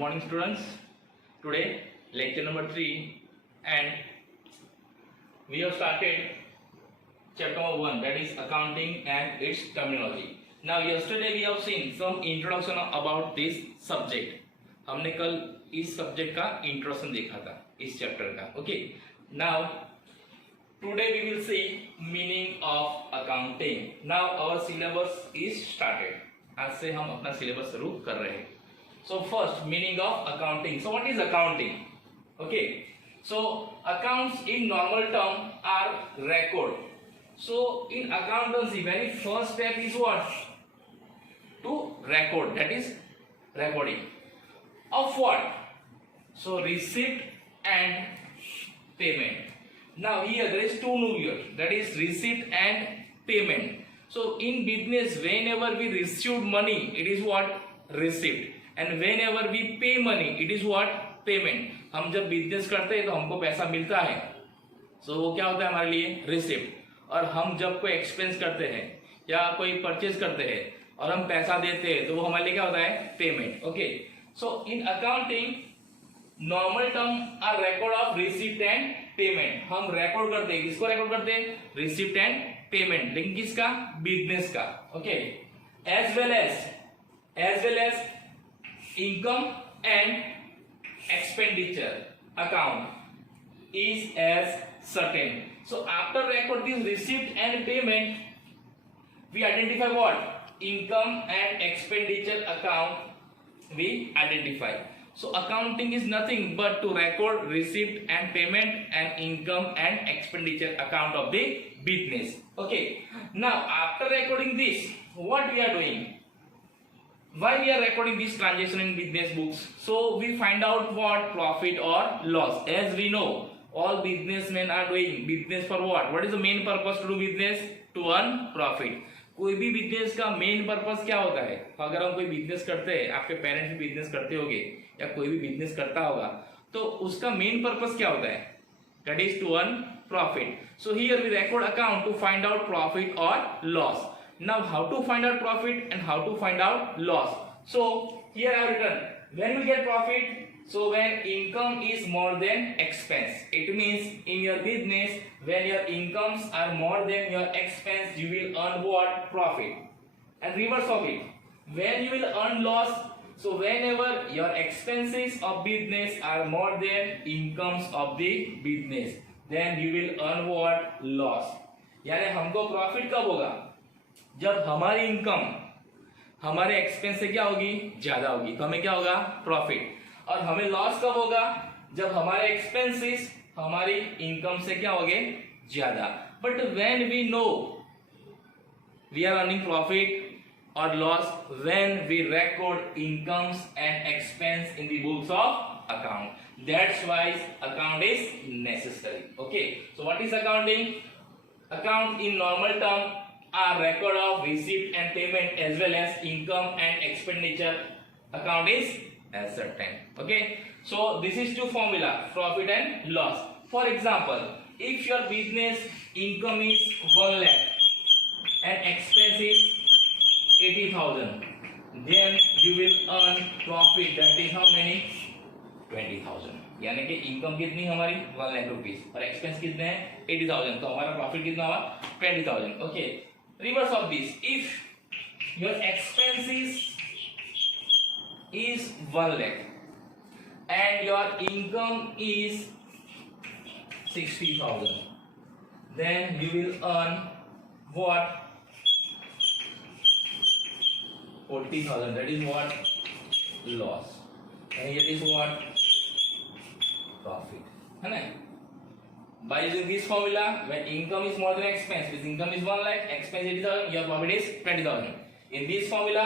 morning students. Today lecture number 3 and we have started chapter number 1, that is accounting and its terminology. Now yesterday we have seen some introduction about this subject. हमने कल इस subject का introduction देखा था इस chapter का. Okay, now today we will see meaning of accounting. Now our syllabus is started. आज से हम अपना सिलेबस शुरू कर रहे हैं. So first, meaning of accounting. So what is accounting? Okay, so accounts in normal term are record. So in accountancy, very first step is what? To record, that is recording of what? So receipt and payment. Now here there is two new here, that is receipt and payment. So in business, whenever we receive money, it is what? Receipt. And whenever we pay money, it is what? Payment. हम जब business करते हैं तो हमको पैसा मिलता है, so वो क्या होता है हमारे लिए? रिसिप्ट. और हम जब कोई एक्सपेंस करते हैं या कोई परचेज करते हैं और हम पैसा देते हैं तो वो हमारे लिए क्या होता है? Payment. Okay, so in accounting normal term are record of receipt and payment. हम रिकॉर्ड करते हैं, किसको रिकॉर्ड करते हैं? Receipt and payment. लेकिन किसका? बिजनेस का. Okay, as well as income and expenditure account is as certain. So after record this receipt and payment, we identify what? Income and expenditure account we identify. So accounting is nothing but to record receipt and payment and income and expenditure account of the business. Okay, now after recording this, what we are doing? Why we are recording this transaction in business books? So we find out what? Profit or loss. As we know, all businessmen are doing business for what? What is the main purpose to do business? To earn profit. कोई भी business का main purpose क्या होता है? अगर हम कोई business करते हैं, आपके पेरेंट्स भी बिजनेस करते होंगे या कोई भी बिजनेस करता होगा, तो उसका मेन पर्पस क्या होता है? That is to earn profit. So here we record account to find out profit or loss. Now how to find out profit and how to find out loss? So here I have written, when we get profit, so when income is more than expense. It means in your business, when your incomes are more than your expense, you will earn what? Profit. And reverse of it, when you will earn loss, so whenever your expenses of business are more than incomes of the business, then you will earn what? Loss. यानी हमको profit कब होगा? जब हमारी income हमारे expense से क्या होगी? ज्यादा होगी, तो हमें क्या होगा? प्रॉफिट. और हमें लॉस कब होगा? जब हमारे एक्सपेंसेस हमारी इनकम से क्या होंगे? ज्यादा. But when we know we are earning profit or loss, when we record incomes and expense in the books of account. That's why account is necessary. Okay, so what is accounting? Account in normal term are record of receipt and payment as well as income and expenditure account is as certain. Okay, so this is two formula, profit and loss. For example, if your business income is 1 lakh and expense is 80,000, then you will earn profit, that is how many? 20,000. यानी कि income कितनी हमारी? 1 lakh rupees और expense कितने हैं? 80,000. तो हमारा profit कितना हुआ? 20,000. Okay, reverse of this, if your expenses is 1 lakh and your income is 60,000, then you will earn what? 40,000. That is what? Loss. And it is what? Profit. है ना? By using this formula, when income is more than expense, if income is 1 lakh, expense 80,000, your profit is 20,000. In this formula,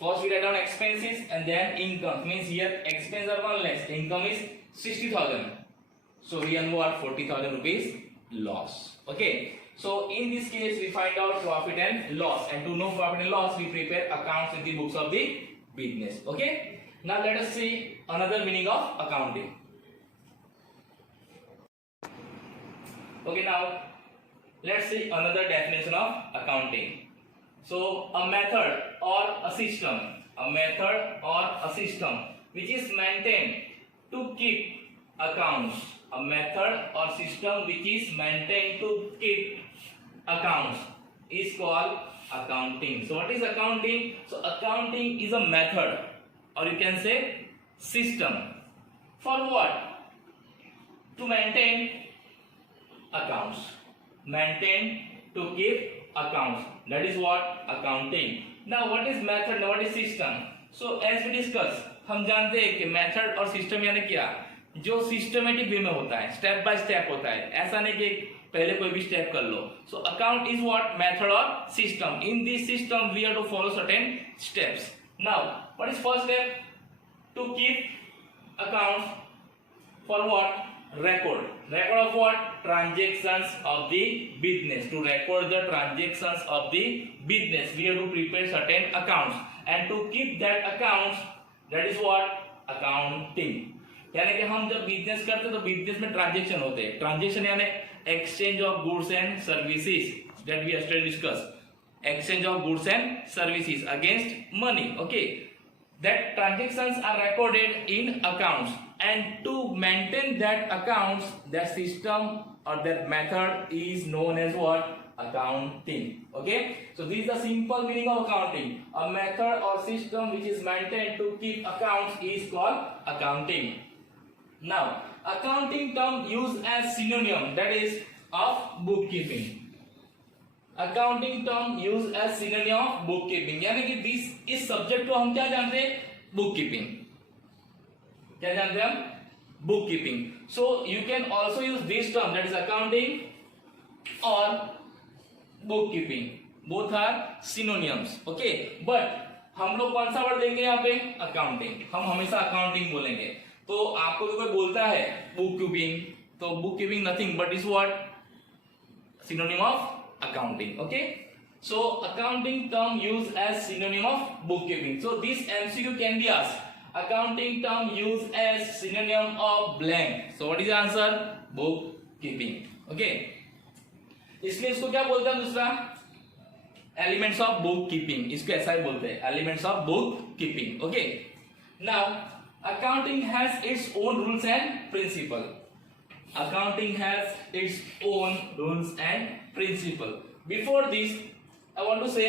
first we write down expenses and then income. Means here expense are 1 lakh, income is 60,000. So we earn what? 40,000 rupees loss. Okay. So in this case, we find out profit and loss. And to know profit and loss, we prepare accounts in the books of the business. Okay. Now let us see another meaning of accounting. Okay, now let's see another definition of accounting. So a method or a system which is maintained to keep accounts. A method or system which is maintained to keep accounts is called accounting. So what is accounting? So accounting is a method, or you can say system, for what? To maintain accounts. Maintain to keep accounts. That is what accounting. Now what is method? Now what is system? So as we discuss, हम जानते हैं कि method और system यानी क्या, जो systematic way में होता है, स्टेप बाय स्टेप होता है, ऐसा नहीं कि पहले कोई भी स्टेप कर लो. So account is what? Method और system. In this system we have to follow certain steps. Now what is first step? To keep accounts for what? Record of what? Transactions of the business. To record the transactions of the business, we have to prepare certain accounts, and to keep that accounts, that is what? Accounting. यानी कि हम जब business करते हैं तो business में transaction होते हैं. ट्रांजेक्शन यानी exchange of goods and services, that we yesterday discuss. Exchange of goods and services against money. Okay, that transactions are recorded in accounts, and to maintain that accounts, that system or that method is known as what? Accounting. Okay, so this is the simple meaning of accounting. A method or system which is maintained to keep accounts is called accounting. Now accounting term used as synonym, that is of bookkeeping. Accounting term use as synonym of bookkeeping, यानी कि this इस subject को हम क्या जानते हैं? Book keeping. क्या जानते हैं हम? Book keeping. So you can also use this term, that is accounting और book keeping. Both are synonyms. Okay, but हम लोग कौन सा वर्ड देंगे यहाँ पे? अकाउंटिंग. हम हमेशा अकाउंटिंग बोलेंगे. तो आपको कोई बोलता है बुक कीपिंग, तो book keeping nothing but is what? Synonym of accounting. Okay, so accounting term used as synonym of bookkeeping. So this MCQ can be asked. Accounting term used as synonym of blank. So what is the answer? Bookkeeping. Okay, इसलिए इसको क्या बोलते हैं? दूसरा elements of bookkeeping. इसको ऐसा ही बोलते हैं, elements of bookkeeping. Okay, now accounting has its own rules and principle. Accounting has its own rules and principle. Before this, I want to say,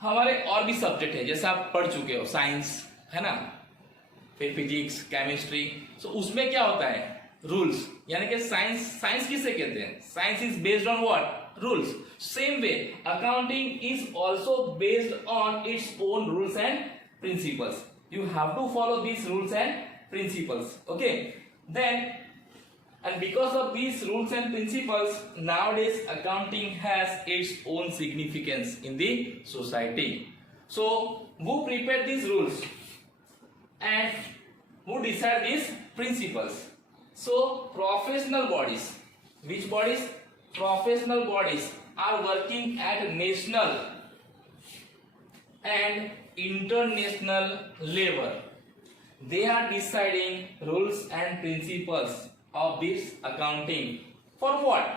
हमारे और भी सब्जेक्ट है, जैसे आप पढ़ चुके हो, साइंस है ना, फिर फिजिक्स, केमिस्ट्री. सो उसमें क्या होता है? रूल्स. यानी कि साइंस किसे कहते हैं? Science is based on what? Rules. Same way accounting is also based on its own rules and principles. You have to follow these rules and principles. Okay, then and because of these rules and principles, nowadays accounting has its own significance in the society. So who prepared these rules and who decide these principles? So professional bodies. Which bodies? Professional bodies are working at national and international level. They are deciding rules and principles of this accounting. For what?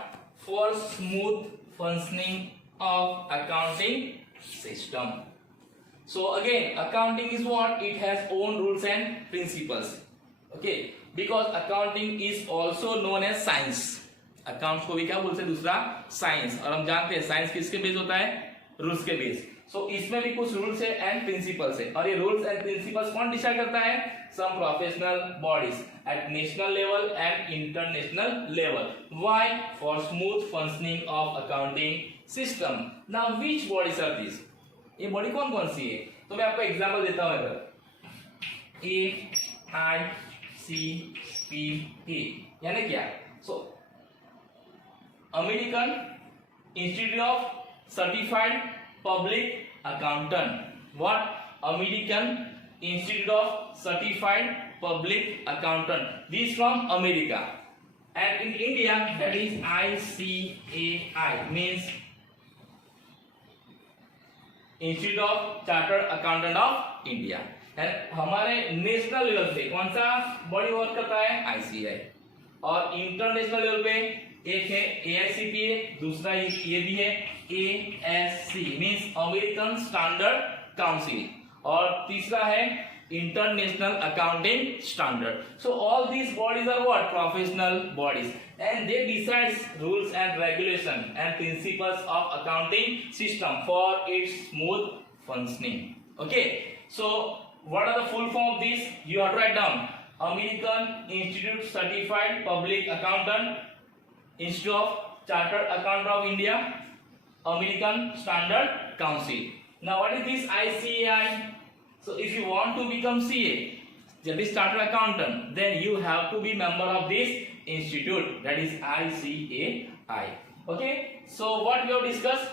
For smooth functioning of accounting system. So again, accounting is what? It has own rules and principles. Okay, because accounting is also known as science. Accounts को भी क्या बोलते हैं? दूसरा science. और हम जानते हैं साइंस किसके बेस होता है? रूल्स के बेस. सो इसमें भी कुछ रूल्स है एंड प्रिंसिपल्स है, और ये रूल्स एंड प्रिंसिपल्स कौन डिसाइड करता है? Some professional bodies at national level and international level. Why? For smooth functioning of accounting system. Now which bodies are this? ये बॉडी कौन कौन सी है? तो मैं आपको एग्जांपल देता हूं. अगर AICPA यानी क्या? सो American institute of certified public accountant. What? American Institute of Certified Public Accountant. This from America. And in India, that is ICAI, means Institute of Chartered Accountant of India. And हमारे national level पे कौन सा body work करता है? ICAI. और international level पे एक है AICPA, दूसरा ये भी है ASC, means American standard council, और तीसरा है International Accounting Standard. So all these bodies are what? Professional bodies, and they decide rules and regulation and principles of accounting system for its smooth functioning. Okay, so what are the full form of this? You have to write down: American Institute Certified Public Accountant, Institute of Chartered Accountant of India, American Standard Council. Now what is this ICAI? So if you want to become CA, that is Chartered Accountant, then you have to be member of this institute, that is ICAI. Okay, so what we have discussed?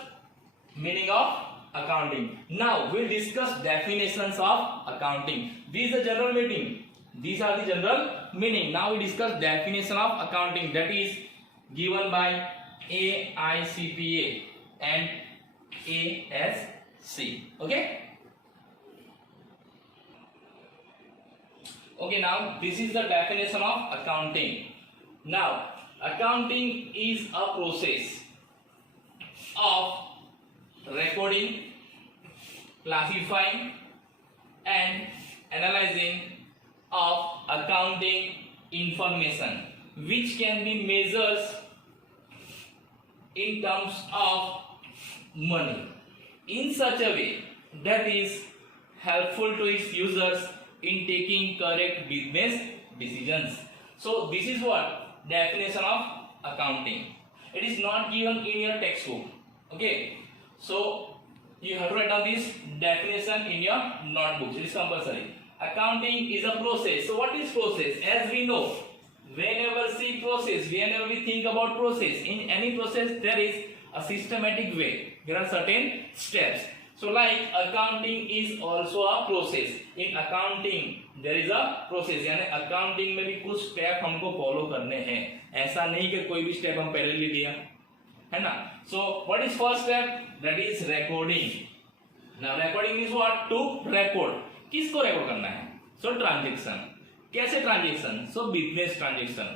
Meaning of accounting. Now we'll discuss definitions of accounting. These are general meaning. These are the general meaning. Now we discuss definition of accounting, that is given by AICPA and ASC. Okay. Okay, now this is the definition of accounting. Now, accounting is a process of recording, classifying and analyzing of accounting information, which can be measured in terms of money in such a way that is helpful to its users in taking correct business decisions. So this is what definition of accounting. It is not given in your textbook. Okay, so you have to write down this definition in your notebooks. It is compulsory. Accounting is a process. So what is process? As we know, whenever we process, whenever we think about process, in any process there is a systematic way. There are certain steps. So like accounting is also a process. In accounting there is a process. यानी accounting में भी कुछ step हमको follow करने हैं. ऐसा नहीं कि कोई भी स्टेप हम पहले ले लिया, है ना? So what is first step? That is recording. Now recording is what? To record. किसको record करना है? So transaction. कैसे transaction? So business transaction.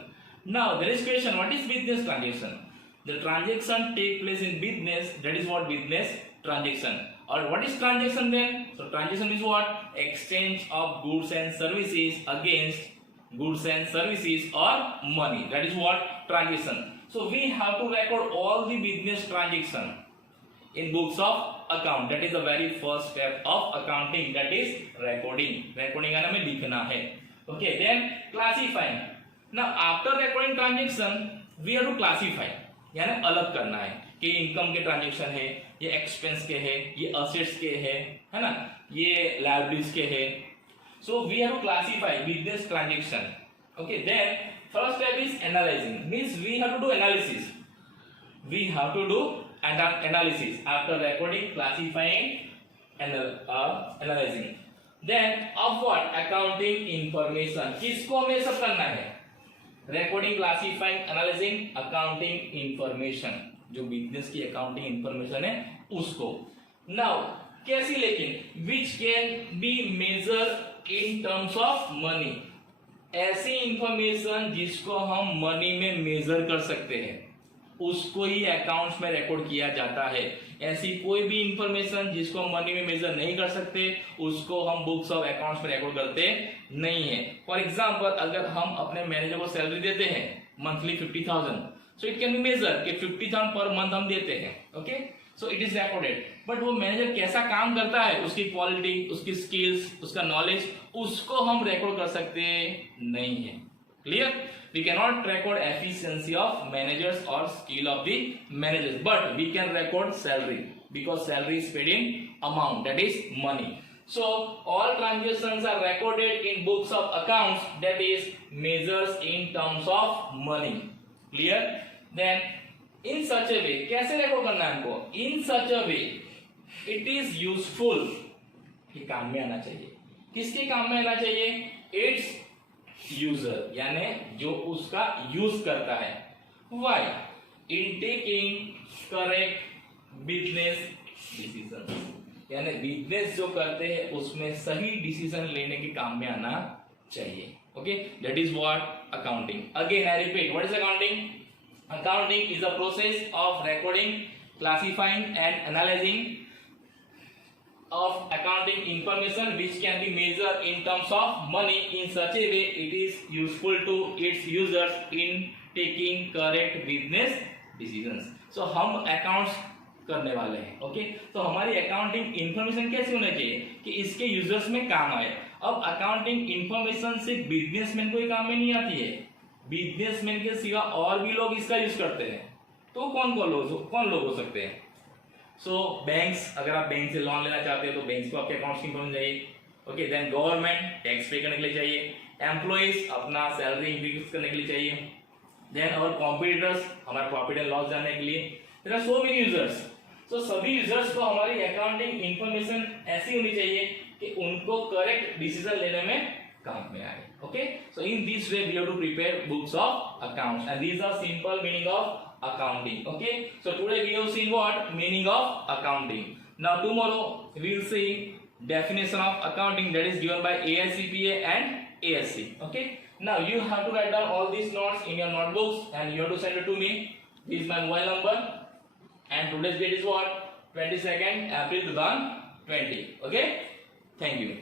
Now there is question. What is business transaction? The transaction take place in business. That is what business transaction. Or what is transaction then? So transaction is what? Exchange of goods and services against goods and services or money. That is what? Transaction. So we have to record all the business transaction in books of account. That is the very first step of accounting. That is recording. Recording यानी हमें लिखना है. Okay. Then classifying. Now after recording transaction, we have to classify. यानी अलग करना है कि income के ट्रांजेक्शन है, ये एक्सपेंस के है, ये असेट्स के है ना, ये लायबिलिटीज के है. So we have to classify business transaction. Okay, then first step is analysing. Means we have to do analysis. We have to do analysis after recording, classifying and analysing. Then of what? Accounting information. किसको हमें सब करना है? Recording, classifying, analysing accounting information. जो business की accounting information है उसको. Now कैसी? लेकिन which can be measure in terms of money. ऐसी इंफॉर्मेशन जिसको हम मनी में मेजर कर सकते हैं उसको ही अकाउंट्स में रिकॉर्ड किया जाता है. ऐसी कोई भी इंफॉर्मेशन जिसको हम मनी में मेजर नहीं कर सकते उसको हम बुक्स ऑफ अकाउंट्स में रिकॉर्ड करते नहीं है. फॉर एग्जांपल, अगर हम अपने मैनेजर को सैलरी देते हैं monthly 50,000, so it can be measured कि 50,000 पर मंथ हम देते हैं. Okay, so it is recorded. But वो मैनेजर कैसा काम करता है, उसकी क्वालिटी, उसकी स्किल्स, उसका नॉलेज, उसको हम रिकॉर्ड कर सकते नहीं है. Clear? We cannot record efficiency of managers or skill of the managers, but we can record salary because salary is paid in amount, that is money. So all transactions are recorded in books of accounts, that is measures in terms of money. Clear? Then in such a way, कैसे record करना है हमको? In such a way it is useful. ये काम में आना चाहिए. किसके काम में आना चाहिए? It's यूजर, यानी जो उसका यूज करता है. Why? In taking correct business decision. यानी बिजनेस जो करते हैं उसमें सही डिसीजन लेने के काम में आना चाहिए. Okay, that is what accounting. Again I repeat, what is accounting? Accounting is a process of recording, classifying and analysing of accounting information which can be measured in terms of money in such a way it is useful to its users in taking correct business decisions. So हम accounts करने वाले हैं, okay. तो हमारी accounting information कैसे होना चाहिए कि इसके यूजर्स में काम आए। अब अकाउंटिंग इंफॉर्मेशन सिर्फ बिजनेसमैन को ही काम में नहीं आती है, बिजनेसमैन के सिवा और भी लोग इसका यूज करते हैं। तो कौन लोग हो सकते हैं? सो बैंक्स, अगर आप बैंक से लोन लेना चाहते हैं तो बैंक्स को आपके अकाउंट्स की इंफॉर्मेशन चाहिए, ओके। देन गवर्नमेंट टैक्स पे करने के लिए चाहिए, एम्प्लॉइज अपना सैलरी इंक्रीज करने के लिए चाहिए, देन और कॉम्पिटिटर्स हमारा प्रॉफिट एंड लॉस जानने के लिए। There are so many users. तो सभी यूजर्स को हमारी अकाउंटिंग इंफॉर्मेशन ऐसी होनी चाहिए कि उनको करेक्ट डिसीजन लेने में काम में आए, okay. So in this way we have to prepare books of accounts and these are simple meaning of accounting, okay. So today we have seen what meaning of accounting. Now tomorrow we will see definition of accounting that is given by AICPA and ASC, okay. Now you have to write down all these notes in your notebooks and you have to send it to me. This is my mobile number and today's date is what? 22nd April 2020, okay. Thank you.